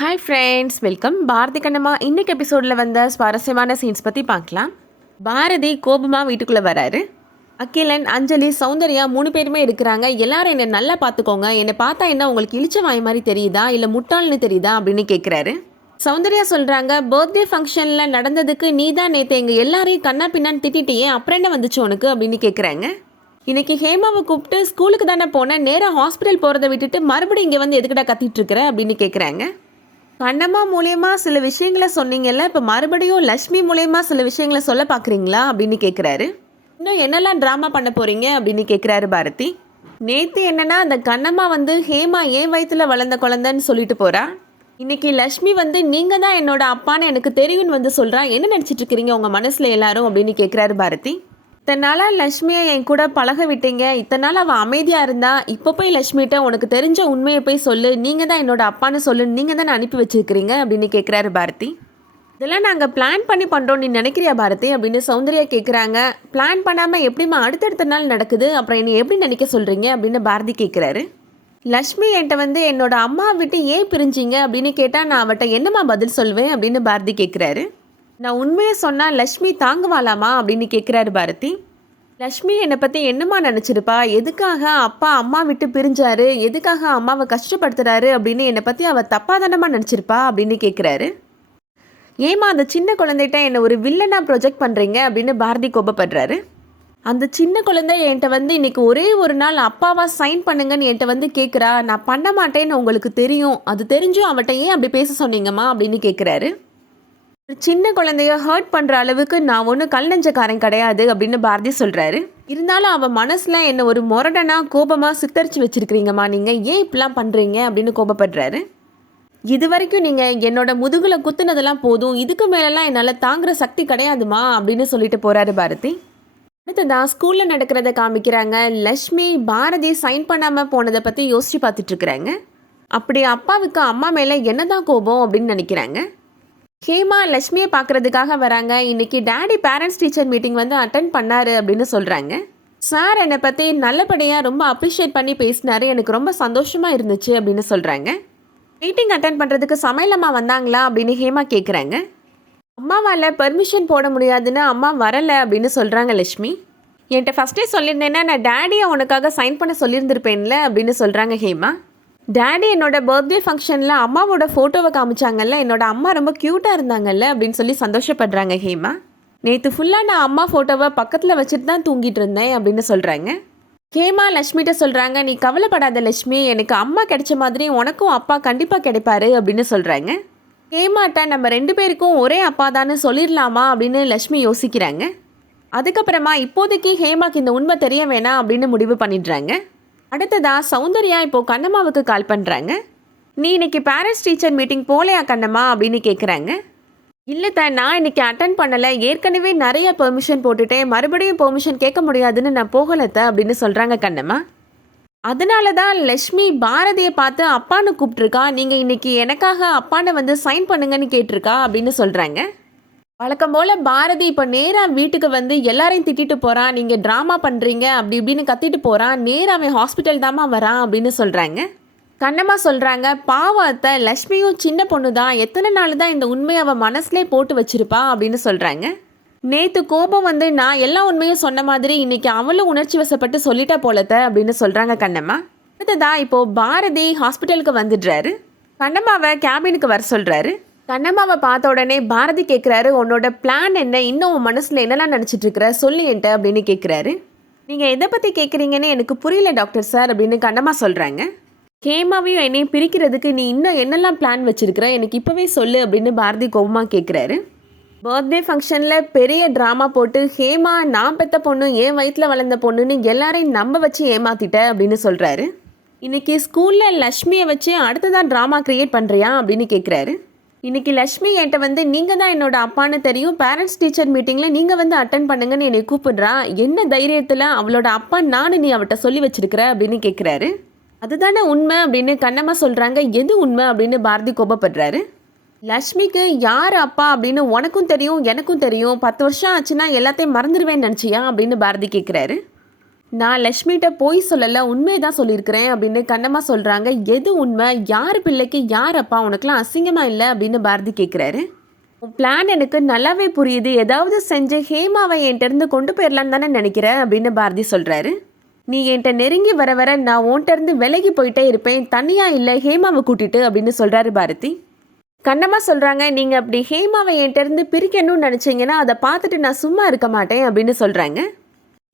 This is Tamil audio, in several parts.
Hi friends, welcome. Bharathi Kannamma இன்னைக்கு எபிசோடில் வந்த சுவாரஸ்யமான சீன்ஸ் பற்றி பார்க்கலாம். பாரதி கோபமாக வீட்டுக்குள்ளே வராரு. அகிலன், அஞ்சலி, சௌந்தர்யா 3 பேருமே இருக்கிறாங்க. எல்லாரும் என்னை நல்லா பார்த்துக்கோங்க, என்னை பார்த்தா என்ன உங்களுக்கு இழிச்ச வாய் மாதிரி தெரியுதா இல்லை முட்டாள்னு தெரியுதா அப்படின்னு கேட்குறாரு. சௌந்தர்யா சொல்கிறாங்க, பர்த்டே ஃபங்க்ஷனில் நடந்ததுக்கு நீ தான் நேற்று எங்கள் எல்லாரையும் கண்ணா பின்னான்னு திட்டிட்டியே, அப்புறம் என்ன வந்துச்சு உனக்கு அப்படின்னு கேட்குறாங்க. இன்னைக்கு ஹேமாவை கூப்பிட்டு ஸ்கூலுக்கு தானே போனேன், நேராக ஹாஸ்பிட்டல் போகிறத விட்டுட்டு மறுபடியும் இங்கே வந்து எதுக்கிட்ட கத்திட்டு இருக்கிற அப்படின்னு கேட்குறாங்க. கண்ணம்மா மூலியமாக சில விஷயங்களை சொன்னீங்கல்ல, இப்போ மறுபடியும் லக்ஷ்மி மூலியமாக சில விஷயங்களை சொல்ல பார்க்குறீங்களா அப்படின்னு கேட்குறாரு. இன்னும் என்னெல்லாம் ட்ராமா பண்ண போகிறீங்க அப்படின்னு கேட்குறாரு பாரதி. நேற்று என்னென்னா, அந்த கண்ணம்மா வந்து ஹேமா ஏன் வயிற்றில் வளர்ந்த குழந்தைன்னு சொல்லிட்டு போகிறா. இன்னைக்கு லக்ஷ்மி வந்து நீங்கள் தான் என்னோட அப்பான்னு எனக்கு தெரியும்னு வந்து சொல்கிறா. என்ன நினச்சிட்டு இருக்கிறீங்க உங்கள் மனசில் எல்லாரும் அப்படின்னு கேட்குறாரு பாரதி. இத்தனை நாளாக லக்ஷ்மியை என் கூட பழக விட்டீங்க, இத்தனை நாள் அவள் அமைதியாக இருந்தா, இப்போ போய் லக்ஷ்மிகிட்ட உனக்கு தெரிஞ்ச உண்மையை போய் சொல்லு, நீங்கள் தான் என்னோட அப்பான்னு சொல்லு, நீங்கள் தான் அனுப்பி வச்சுருக்கிறீங்க அப்படின்னு கேட்குறாரு பாரதி. இதெல்லாம் நாங்கள் பிளான் பண்ணி பண்ணுறோம், நீ நினைக்கிறியா பாரதி அப்படின்னு சௌந்தர்யா கேட்குறாங்க. பிளான் பண்ணாமல் எப்படிமா அடுத்தடுத்த நாள் நடக்குது, அப்புறம் என்னை எப்படி நினைக்க சொல்கிறீங்க அப்படின்னு பாரதி கேட்குறாரு. லக்ஷ்மி என்கிட்ட வந்து என்னோட அம்மா விட்டு ஏன் பிரிஞ்சிங்க அப்படின்னு கேட்டால் நான் அவட்ட என்னம்மா பதில் சொல்வேன் அப்படின்னு பாரதி கேட்குறாரு. நான் உண்மையை சொன்னால் லக்ஷ்மி தாங்குவாளாமா அப்படின்னு கேட்குறாரு பாரதி. லக்ஷ்மி என்னை பற்றி என்னம்மா நினச்சிருப்பா, எதுக்காக அப்பா அம்மா விட்டு பிரிஞ்சாரு, எதுக்காக அம்மாவை கஷ்டப்படுத்துறாரு அப்படின்னு என்னை பற்றி அவள் தப்பாக தானம்மா நினச்சிருப்பா அப்படின்னு கேட்குறாரு. ஏமா அந்த சின்ன குழந்தைகிட்ட என்னை ஒரு வில்லனாக ப்ரொஜெக்ட் பண்ணுறீங்க அப்படின்னு பாரதி கோபப்படுறாரு. அந்த சின்ன குழந்தை என்கிட்ட வந்து இன்றைக்கி ஒரே ஒரு நாள் அப்பாவா சைன் பண்ணுங்கன்னு என்கிட்ட வந்து கேட்குறா. நான் பண்ண மாட்டேன்னு உங்களுக்கு தெரியும், அது தெரிஞ்சும் அவட்ட ஏன் அப்படி பேச சொன்னீங்கம்மா அப்படின்னு கேட்குறாரு. சின்ன குழந்தைய ஹர்ட் பண்ணுற அளவுக்கு நான் ஒன்றும் கல் நெஞ்சக்காரன் கிடையாது அப்படின்னு பாரதி சொல்கிறாரு. இருந்தாலும் அவன் மனசில் என்ன ஒரு முரடனாக கோபமாக சித்தரித்து வச்சுருக்கிறீங்கம்மா, நீங்கள் ஏன் இப்படிலாம் பண்ணுறீங்க அப்படின்னு கோபப்படுறாரு. இது வரைக்கும் நீங்கள் என்னோட முதுகில் குத்துனதெல்லாம் போதும், இதுக்கு மேலெல்லாம் என்னால் தாங்குகிற சக்தி கிடையாதுமா அப்படின்னு சொல்லிட்டு போகிறாரு பாரதி. அடுத்ததான் ஸ்கூலில் நடக்கிறத காமிக்கிறாங்க. லக்ஷ்மி பாரதி சைன் பண்ணாமல் போனதை பற்றி யோசித்து பார்த்துட்ருக்குறாங்க. அப்படி அப்பாவுக்கு அம்மா மேலே என்னதான் கோபம் அப்படின்னு நினைக்கிறாங்க. ஹேமா லக்ஷ்மியை பார்க்குறதுக்காக வராங்க. இன்றைக்கி டேடி பேரண்ட்ஸ் டீச்சர் மீட்டிங் வந்து அட்டன் பண்ணார் அப்படின்னு சொல்கிறாங்க. சார் என்னை பற்றி நல்லபடியாக ரொம்ப அப்ரிஷியேட் பண்ணி பேசினார், எனக்கு ரொம்ப சந்தோஷமாக இருந்துச்சு அப்படின்னு சொல்கிறாங்க. மீட்டிங் அட்டன் பண்ணுறதுக்கு சமையலம்மா வந்தாங்களா அப்படின்னு ஹேமா கேட்குறாங்க. அம்மாவால் பெர்மிஷன் போட முடியாதுன்னு அம்மா வரலை அப்படின்னு சொல்கிறாங்க லக்ஷ்மி. என்கிட்ட ஃபஸ்ட்டே சொல்லியிருந்தேன்னா நான் டேடியை உனக்காக சைன் பண்ண சொல்லியிருந்திருப்பேன்ல அப்படின்னு சொல்கிறாங்க ஹேமா. டேடி என்னோட பர்த்டே ஃபங்க்ஷனில் அம்மாவோட ஃபோட்டோவை காமிச்சாங்கல்ல, என்னோட அம்மா ரொம்ப க்யூட்டாக இருந்தாங்கல்ல அப்படின்னு சொல்லி சந்தோஷப்படுறாங்க ஹேமா. நேற்று ஃபுல்லாக நான் அம்மா ஃபோட்டோவை பக்கத்தில் வச்சுட்டு தான் தூங்கிட்டு இருந்தேன் அப்படின்னு சொல்கிறாங்க. ஹேமா லக்ஷ்மிகிட்ட சொல்கிறாங்க, நீ கவலைப்படாத லக்ஷ்மி, எனக்கு அம்மா கிடைச்ச மாதிரி உனக்கும் அப்பா கண்டிப்பாக கிடைப்பாரு அப்படின்னு சொல்கிறாங்க. ஹேமாட்ட நம்ம 2 பேருக்கும் ஒரே அப்பா தான்னு சொல்லிடலாமா அப்படின்னு லக்ஷ்மி யோசிக்கிறாங்க. அதுக்கப்புறமா இப்போதைக்கு ஹேமாக்கு இந்த உண்மை தெரிய வேணாம் அப்படின்னு முடிவு பண்ணிடுறாங்க. அடுத்ததா சௌந்தர்யா இப்போது கண்ணம்மாவுக்கு கால் பண்ணுறாங்க. நீ இன்னைக்கு பேரண்ட்ஸ் டீச்சர் மீட்டிங் போகலையா கண்ணம்மா அப்படின்னு கேட்குறாங்க. இல்லை நான் இன்னைக்கு அட்டன் பண்ணலை, ஏற்கனவே நிறைய பெர்மிஷன் போட்டுட்டேன், மறுபடியும் பெர்மிஷன் கேட்க முடியாதுன்னு நான் போகலத்த அப்படின்னு சொல்கிறாங்க கண்ணம்மா. அதனால தான் லக்ஷ்மி பாரதியை பார்த்து அப்பான்னு கூப்பிட்ருக்கா, நீங்கள் இன்னைக்கு எனக்காக அப்பான்னு வந்து சைன் பண்ணுங்கன்னு கேட்டிருக்கா அப்படின்னு சொல்கிறாங்க. வழக்கம் போல் பாரதி இப்போ நேராக வீட்டுக்கு வந்து எல்லாரையும் திட்டிட்டு போகிறான், நீங்கள் ட்ராமா பண்ணுறீங்க அப்படி இப்படின்னு கத்திட்டு போகிறான், நேராக அவன் ஹாஸ்பிட்டல் தாம்மா வரான் அப்படின்னு சொல்கிறாங்க. கண்ணம்மா சொல்கிறாங்க, பாவத்தை லக்ஷ்மியும் சின்ன பொண்ணு தான், எத்தனை நாள் தான் இந்த உண்மையை அவள் மனசுலே போட்டு வச்சிருப்பா அப்படின்னு சொல்கிறாங்க. நேற்று கோபம் வந்து நான் எல்லா உண்மையும் சொன்ன மாதிரி இன்றைக்கி அவளும் உணர்ச்சி வசப்பட்டு சொல்லிட்டா போலத்த அப்படின்னு சொல்கிறாங்க கண்ணம்மா. அடுத்ததா இப்போது பாரதி ஹாஸ்பிட்டலுக்கு வந்துடுறாரு. கண்ணம்மாவை கேபினுக்கு வர சொல்கிறாரு. கண்ணம்மாவை பார்த்த உடனே பாரதி கேட்குறாரு, உன்னோட பிளான் என்ன, இன்னும் உன் மனசில் என்னெல்லாம் நினச்சிட்ருக்குற சொல்லு என்கிட்ட அப்படின்னு கேட்குறாரு. நீங்கள் எதை பற்றி கேட்குறீங்கன்னு எனக்கு புரியல டாக்டர் சார் அப்படின்னு கண்ணம்மா சொல்கிறாங்க. ஹேமாவையும் என்னையும் பிரிக்கிறதுக்கு நீ இன்னும் என்னெல்லாம் பிளான் வச்சுருக்கிற, எனக்கு இப்போவே சொல்லு அப்படின்னு பாரதி கோபமாக கேட்குறாரு. பர்த்டே ஃபங்க்ஷனில் பெரிய ட்ராமா போட்டு ஹேமா நான் பெற்ற பொண்ணு, என் வயிற்றில் வளர்ந்த பொண்ணுன்னு எல்லாரையும் நம்ப வச்சு ஏமாத்திட்ட அப்படின்னு சொல்கிறாரு. இன்றைக்கி ஸ்கூலில் லக்ஷ்மியை வச்சு அடுத்ததான் ட்ராமா க்ரியேட் பண்ணுறியா அப்படின்னு கேட்குறாரு. இன்றைக்கி லக்ஷ்மி என்கிட்ட வந்து நீங்கள் தான் என்னோட அப்பான்னு தெரியும், பேரண்ட்ஸ் டீச்சர் மீட்டிங்கில் நீங்கள் வந்து அட்டன் பண்ணுங்கன்னு என்னை கூப்பிடுறா, என்ன தைரியத்தில் அவளோட அப்பா நான் நீ அவட்ட சொல்லி வச்சிருக்கிற அப்படின்னு கேட்குறாரு. அதுதானே உண்மை அப்படின்னு கண்ணம்மா சொல்கிறாங்க. எது உண்மை அப்படின்னு பாரதி கோபப்படுறாரு. லக்ஷ்மிக்கு யார் அப்பா அப்படின்னு உனக்கும் தெரியும் எனக்கும் தெரியும், 10 வருஷம் ஆச்சுன்னா எல்லாத்தையும் மறந்துடுவேன்னு நினச்சியா அப்படின்னு பாரதி கேட்குறாரு. நான் லக்ஷ்மிகிட்ட போய் சொல்லலை, உண்மையை தான் சொல்லியிருக்கிறேன் அப்படின்னு கண்ணம்மா சொல்கிறாங்க. எது உண்மை? யார் பிள்ளைக்கு யார் அப்பா? உனக்குலாம் அசிங்கமாக இல்லை அப்படின்னு பாரதி கேட்குறாரு. உன் பிளான் எனக்கு நல்லாவே புரியுது. ஏதாவது செஞ்சு ஹேமாவை என்கிட்டருந்து கொண்டு போயிடலான்னு தானே நினைக்கிறேன் அப்படின்னு பாரதி சொல்கிறாரு. நீ என்கிட்ட நெருங்கி வர வர நான் உன்கிட்டருந்து விலகி போயிட்டே இருப்பேன், தனியாக இல்லை ஹேமாவை கூட்டிட்டு அப்படின்னு சொல்கிறாரு பாரதி. கண்ணம்மா சொல்கிறாங்க, நீங்கள் அப்படி ஹேமாவை என்கிட்டருந்து பிரிக்கணும்னு நினச்சிங்கன்னா அதை பார்த்துட்டு நான் சும்மா இருக்க மாட்டேன் அப்படின்னு சொல்கிறாங்க.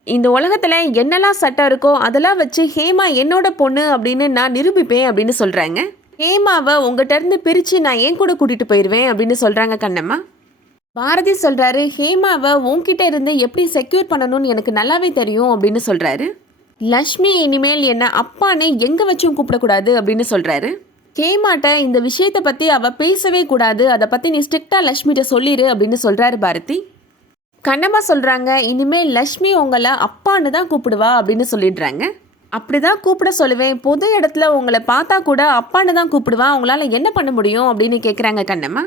இந்த உலகத்தில் என்னெல்லாம் சட்டம் இருக்கோ அதெல்லாம் வச்சு ஹேமா என்னோட பொண்ணு அப்படின்னு நான் நிரூபிப்பேன் அப்படின்னு சொல்கிறாங்க. ஹேமாவை உங்கள்கிட்டருந்து பிரித்து நான் ஏன் கூட கூட்டிகிட்டு போயிடுவேன் அப்படின்னு சொல்கிறாங்க கண்ணம்மா. பாரதி சொல்கிறாரு, ஹேமாவை உன்கிட்ட இருந்து எப்படி செக்யூர் பண்ணணும்னு எனக்கு நல்லாவே தெரியும் அப்படின்னு சொல்கிறாரு. லக்ஷ்மி இனிமேல் என்ன அப்பான்னு எங்கே வச்சும் கூப்பிடக்கூடாது அப்படின்னு சொல்கிறாரு. ஹேமாட்ட இந்த விஷயத்தை பற்றி அவள் பேசவே கூடாது, அதை பற்றி நீ ஸ்ட்ரிக்டாக லக்ஷ்மிகிட்ட சொல்லிடு அப்படின்னு சொல்கிறாரு பாரதி. கண்ணம்மா சொல்கிறாங்க, இனிமேல் லக்ஷ்மி உங்களை அப்பான்னு தான் கூப்பிடுவா அப்படின்னு சொல்லிடுறாங்க. அப்படி தான் கூப்பிட சொல்லுவேன், பொது இடத்துல உங்களை பார்த்தா கூட அப்பான்னு தான் கூப்பிடுவா, அவங்களால என்ன பண்ண முடியும் அப்படின்னு கேட்குறாங்க கண்ணம்மா.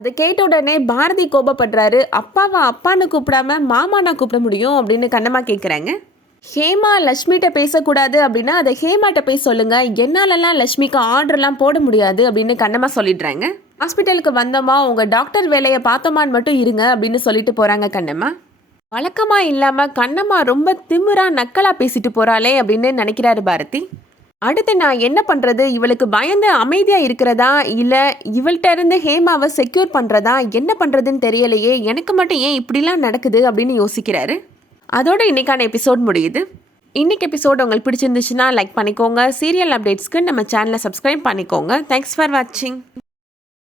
அதை கேட்ட உடனே பாரதி கோபப்படுறாரு. அப்பாவா அப்பான்னு கூப்பிடாம மாமானா கூப்பிட முடியும் அப்படின்னு கண்ணம்மா கேட்குறாங்க. ஹேமா லக்ஷ்மிகிட்ட பேசக்கூடாது அப்படின்னா அதை ஹேமாட்ட போய் சொல்லுங்க, என்னாலலாம் லக்ஷ்மிக்கு ஆர்டர்லாம் போட முடியாது அப்படின்னு கண்ணம்மா சொல்லிடுறாங்க. ஹாஸ்பிட்டலுக்கு வந்தோமா உங்கள் டாக்டர் வேலையை பார்த்தோமான்னு மட்டும் இருங்க அப்படின்னு சொல்லிட்டு போகிறாங்க கண்ணம்மா. வழக்கமாக இல்லாமல் கண்ணம்மா ரொம்ப திமிரா நக்கலாக பேசிட்டு போகிறாளே அப்படின்னு நினைக்கிறாரு பாரதி. அடுத்து நான் என்ன பண்ணுறது, இவளுக்கு பயந்து அமைதியாக இருக்கிறதா இல்லை இவள்கிட்ட இருந்து ஹேமாவை செக்யூர் பண்ணுறதா, என்ன பண்ணுறதுன்னு தெரியலையே, எனக்கு மட்டும் ஏன் இப்படிலாம் நடக்குது அப்படின்னு யோசிக்கிறாரு. அதோட இன்றைக்கான எபிசோட் முடியுது. இன்றைக்கி எபிசோட் உங்களுக்கு பிடிச்சிருந்துச்சுன்னா லைக் பண்ணிக்கோங்க. சீரியல் அப்டேட்ஸ்க்கு நம்ம சேனலை சப்ஸ்கிரைப் பண்ணிக்கோங்க. தேங்க்ஸ் ஃபார் வாட்சிங்.